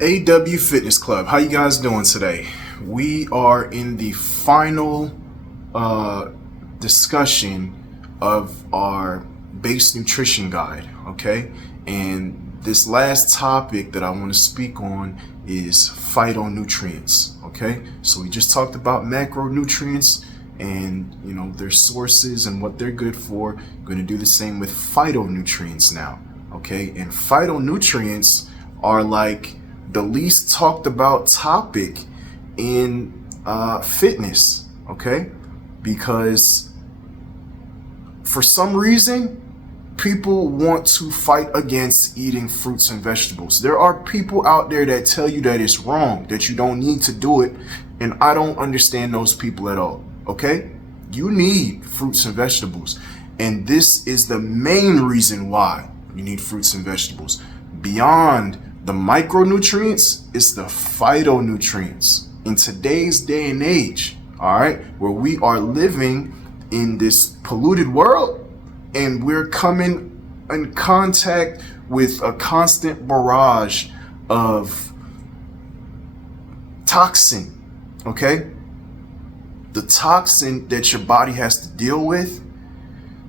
AW Fitness Club, how you guys doing today? We are in the final discussion of our base nutrition guide, okay? And this last topic that I want to speak on is phytonutrients, okay? So we just talked about macronutrients and their sources and what they're good for. We're going to do the same with phytonutrients now, okay? And phytonutrients are like the least talked about topic in fitness, okay? Because for some reason, people want to fight against eating fruits and vegetables. There are people out there that tell you that it's wrong, that you don't need to do it, and I don't understand those people at all, okay? You need fruits and vegetables, and this is the main reason why you need fruits and vegetables. Beyond the micronutrients, it's the phytonutrients. In today's day and age, all right, where we are living in this polluted world and we're coming in contact with a constant barrage of toxin, okay? The toxin that your body has to deal with,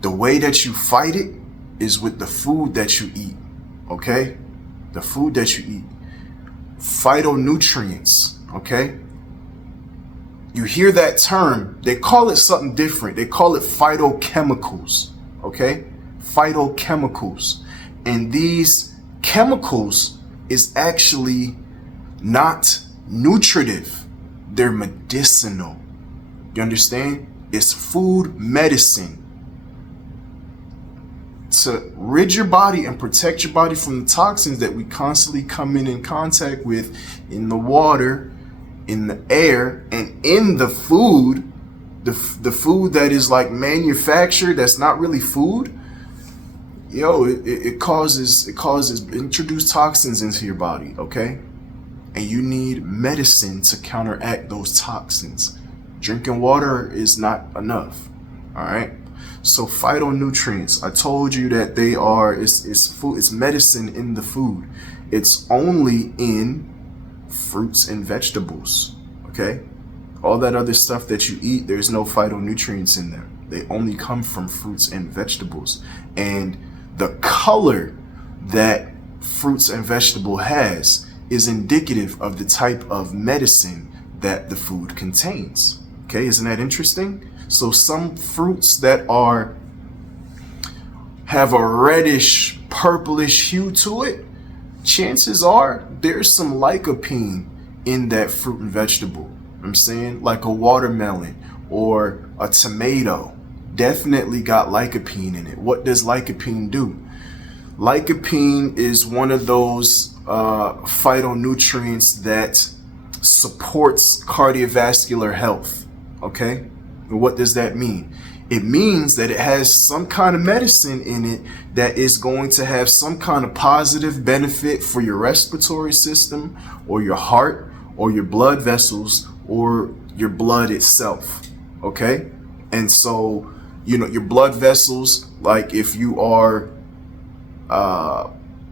the way that you fight it is with the food that you eat, okay? The food that you eat. Phytonutrients, okay? You hear that term, they call it something different. They call it phytochemicals, okay? Phytochemicals. And these chemicals is actually not nutritive. They're medicinal. You understand? It's food medicine to rid your body and protect your body from the toxins that we constantly come in contact with in the water, in the air, and in the food. The food that is like manufactured, that's not really food. It causes introduce toxins into your body, okay? And you need medicine to counteract those toxins. Drinking water is not enough, all right? So phytonutrients, I told you that they are, it's food, it's medicine in the food. It's only in fruits and vegetables, okay? All that other stuff that you eat, there's no phytonutrients in there. They only come from fruits and vegetables. And the color that fruits and vegetable has is indicative of the type of medicine that the food contains. Okay, isn't that interesting? So some fruits that have a reddish, purplish hue to it, chances are there's some lycopene in that fruit and vegetable. I'm saying, like a watermelon or a tomato, definitely got lycopene in it. What does lycopene do? Lycopene is one of those phytonutrients that supports cardiovascular health, okay? And what does that mean? It means that it has some kind of medicine in it that is going to have some kind of positive benefit for your respiratory system or your heart or your blood vessels or your blood itself, okay? And so, your blood vessels, like if you are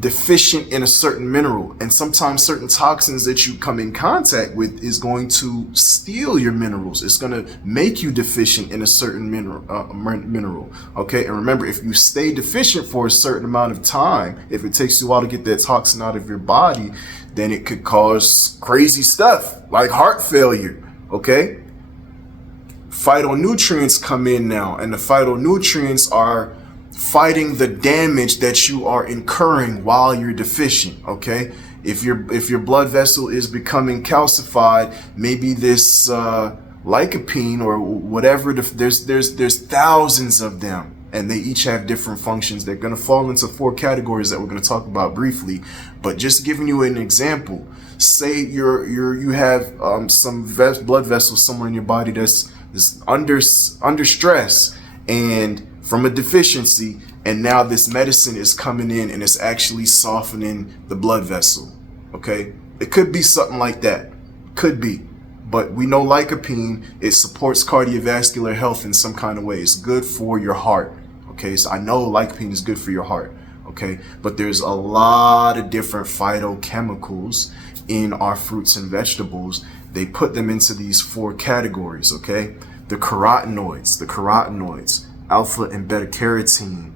deficient in a certain mineral, and sometimes certain toxins that you come in contact with is going to steal your minerals. It's going to make you deficient in a certain mineral, okay? And remember, if you stay deficient for a certain amount of time, if it takes you a while to get that toxin out of your body, then it could cause crazy stuff like heart failure, okay? Phytonutrients come in now, and the phytonutrients are fighting the damage that you are incurring while you're deficient, okay? If your blood vessel is becoming calcified, maybe this lycopene or whatever, there's thousands of them, and they each have different functions. They're going to fall into 4 categories that we're going to talk about briefly, but just giving you an example. Say you have some blood vessels somewhere in your body that's under stress and from a deficiency, and now this medicine is coming in and it's actually softening the blood vessel, okay? It could be something like that, could be, but we know lycopene, it supports cardiovascular health in some kind of way. It's good for your heart, okay? So I know lycopene is good for your heart, okay? But there's a lot of different phytochemicals in our fruits and vegetables. They put them into these 4 categories, okay? The carotenoids, alpha and beta carotene,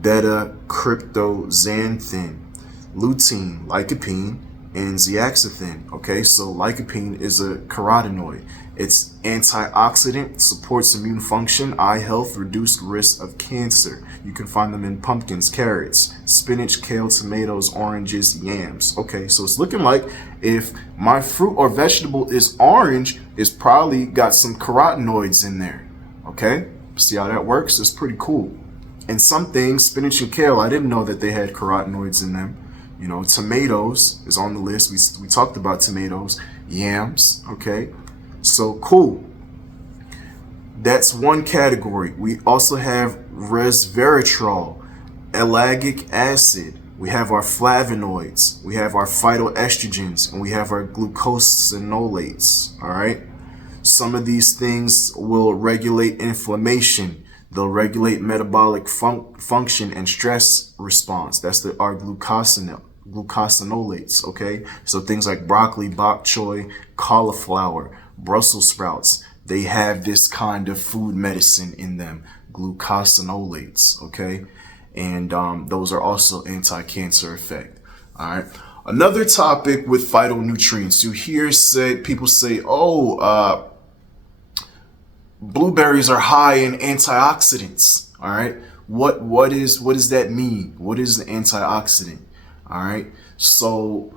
beta cryptoxanthin, lutein, lycopene, and zeaxanthin. Okay, so lycopene is a carotenoid. It's antioxidant, supports immune function, eye health, reduced risk of cancer. You can find them in pumpkins, carrots, spinach, kale, tomatoes, oranges, yams. Okay, so it's looking like if my fruit or vegetable is orange, it's probably got some carotenoids in there. Okay, see how that works? It's pretty cool. And some things, spinach and kale, I didn't know that they had carotenoids in them. You know, tomatoes is on the list. We talked about tomatoes, yams, okay? So cool. That's one category. We also have resveratrol, ellagic acid. We have our flavonoids. We have our phytoestrogens, and we have our glucosinolates, all right? Some of these things will regulate inflammation. They'll regulate metabolic function and stress response. That's our glucosinolates, okay? So things like broccoli, bok choy, cauliflower, Brussels sprouts, they have this kind of food medicine in them, glucosinolates, okay? And those are also anti-cancer effect, all right? Another topic with phytonutrients, you hear people say, oh, blueberries are high in antioxidants. All right. What does that mean? What is an antioxidant? All right. So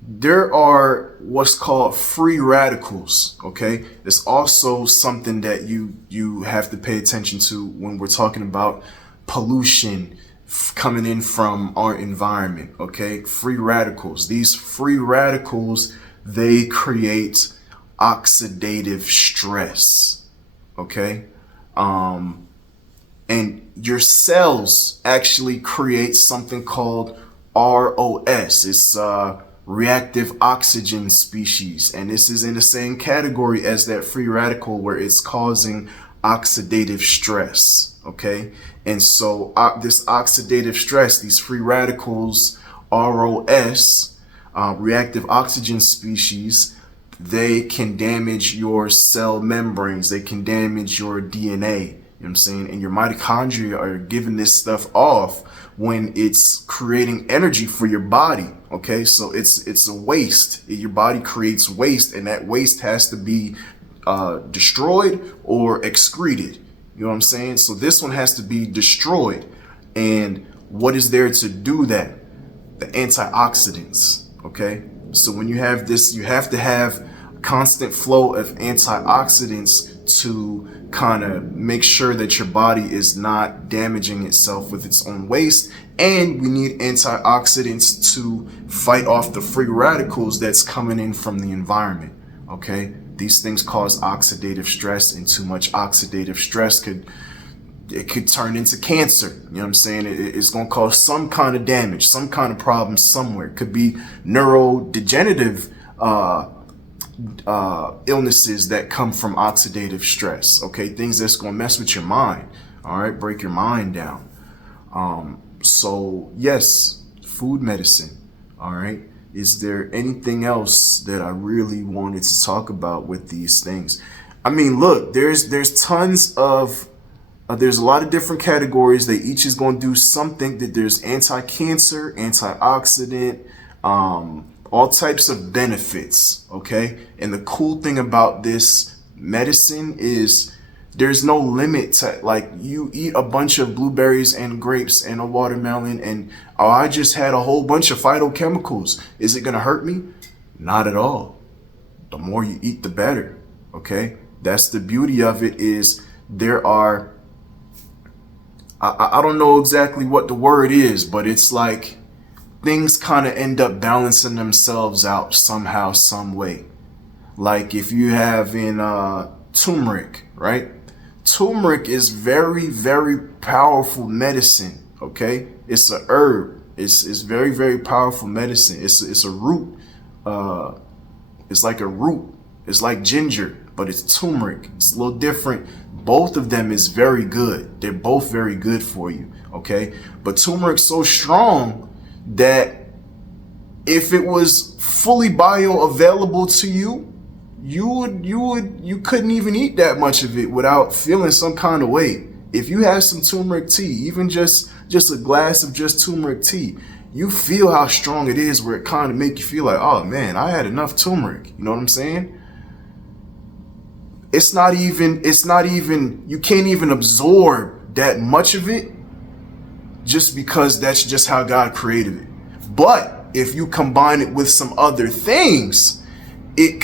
there are what's called free radicals. Okay. It's also something that you have to pay attention to when we're talking about pollution coming in from our environment. Okay. Free radicals. These free radicals, they create oxidative stress. Okay. And your cells actually create something called ROS. It's reactive oxygen species. And this is in the same category as that free radical where it's causing oxidative stress. Okay. And so this oxidative stress, these free radicals, ROS, reactive oxygen species, they can damage your cell membranes. They can damage your DNA. You know what I'm saying? And your mitochondria are giving this stuff off when it's creating energy for your body. Okay, so it's a waste. Your body creates waste, and that waste has to be destroyed or excreted. You know what I'm saying? So this one has to be destroyed. And what is there to do that? The antioxidants. Okay, so when you have this, you have to have constant flow of antioxidants to kind of make sure that your body is not damaging itself with its own waste. And we need antioxidants to fight off the free radicals that's coming in from the environment. Okay, these things cause oxidative stress, and too much oxidative stress could turn into cancer. You know what I'm saying? It's going to cause some kind of damage, some kind of problem somewhere. It could be neurodegenerative illnesses that come from oxidative stress. Okay, things that's going to mess with your mind. All right, break your mind down. So yes, food medicine. All right. Is there anything else that I really wanted to talk about with these things? I mean, look, there's tons of there's a lot of different categories. They each is going to do something. That there's anti-cancer, antioxidant, all types of benefits. Okay. And the cool thing about this medicine is there's no limit to, like, you eat a bunch of blueberries and grapes and a watermelon and, oh, I just had a whole bunch of phytochemicals. Is it going to hurt me? Not at all. The more you eat, the better. Okay. That's the beauty of it, is there are, I don't know exactly what the word is, but it's like things kind of end up balancing themselves out somehow, some way. Like if you have in turmeric, right? Turmeric is very, very powerful medicine. Okay, it's a herb. It's very, very powerful medicine. It's a root. It's like a root. It's like ginger. but it's turmeric. It's a little different. Both of them is very good. They're both very good for you, okay? But turmeric's so strong that if it was fully bioavailable to you, you couldn't even eat that much of it without feeling some kind of way. If you have some turmeric tea, even just a glass of just turmeric tea, you feel how strong it is, where it kind of make you feel like, oh man, I had enough turmeric. You know what I'm saying? It's not even, you can't even absorb that much of it just because that's just how God created it. But if you combine it with some other things, it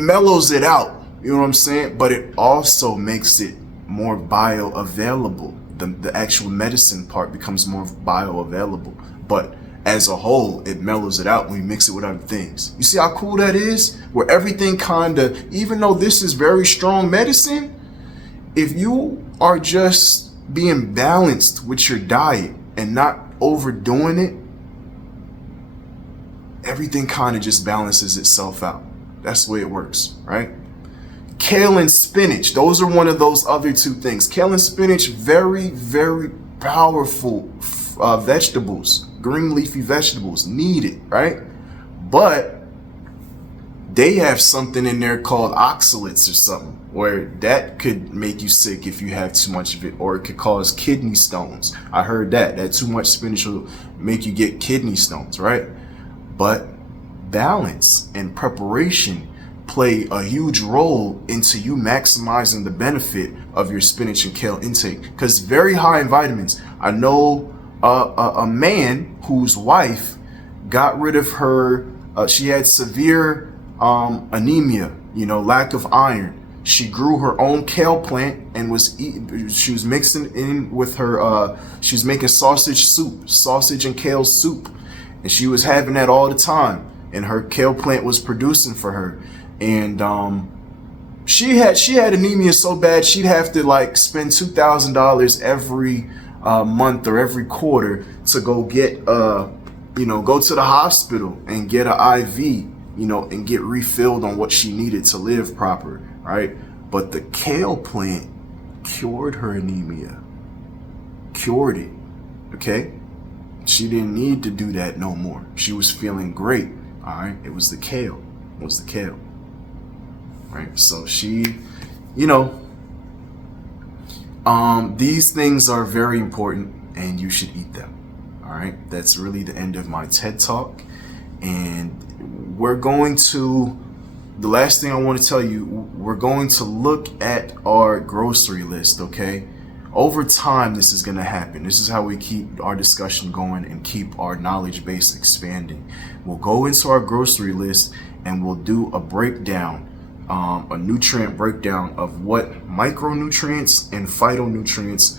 mellows it out. You know what I'm saying? But it also makes it more bioavailable. The actual medicine part becomes more bioavailable. But as a whole, it mellows it out when you mix it with other things. You see how cool that is? Where everything even though this is very strong medicine, if you are just being balanced with your diet and not overdoing it, everything kind of just balances itself out. That's the way it works, right? Kale and spinach, those are one of those other two things. Kale and spinach, very, very powerful vegetables, green leafy vegetables, needed, right? But they have something in there called oxalates or something, where that could make you sick if you have too much of it, or it could cause kidney stones. I heard that too much spinach will make you get kidney stones, right? But balance and preparation play a huge role into you maximizing the benefit of your spinach and kale intake, because very high in vitamins. I know a man whose wife got rid of her, she had severe anemia, lack of iron. She grew her own kale plant and she was mixing in with her, she was making sausage and kale soup. And she was having that all the time. And her kale plant was producing for her. And she had anemia so bad she'd have to spend $2,000 every month or every quarter to go get go to the hospital and get an IV, and get refilled on what she needed to live proper, right? But the kale plant cured her anemia. Cured it. Okay? She didn't need to do that no more. She was feeling great. All right? It was the kale. Right? So she, these things are very important and you should eat them. All right? That's really the end of my TED Talk. And the last thing I want to tell you, we're going to look at our grocery list, okay? Over time, this is going to happen. This is how we keep our discussion going and keep our knowledge base expanding. We'll go into our grocery list and we'll do a breakdown, a nutrient breakdown of what micronutrients and phytonutrients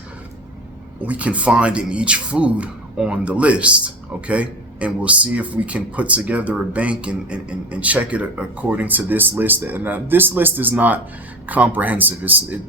we can find in each food on the list, okay? And we'll see if we can put together a bank and check it according to this list. And this list is not comprehensive.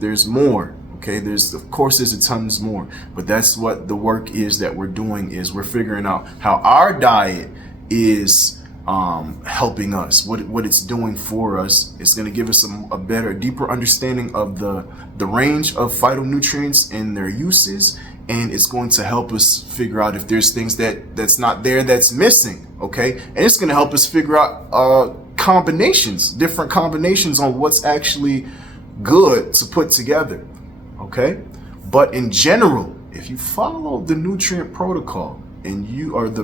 There's more. Okay, there's a tons more, but that's what the work is that we're doing. Is we're figuring out how our diet is helping us, what it's doing for us. It's going to give us a better, deeper understanding of the range of phytonutrients and their uses, and it's going to help us figure out if there's things that's not there, that's missing. Okay, and it's going to help us figure out different combinations on what's actually good to put together. Okay, but in general, if you follow the nutrient protocol and you are the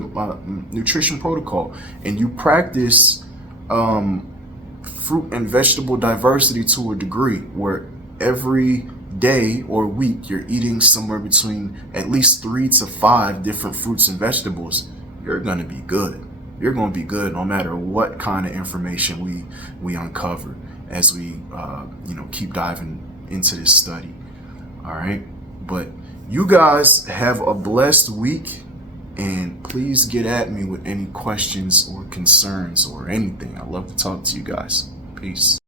nutrition protocol and you practice fruit and vegetable diversity to a degree, where every day or week you're eating somewhere between at least 3 to 5 different fruits and vegetables, you're going to be good. You're going to be good no matter what kind of information we uncover as we keep diving into this study. All right, but you guys have a blessed week, and please get at me with any questions or concerns or anything. I love to talk to you guys. Peace.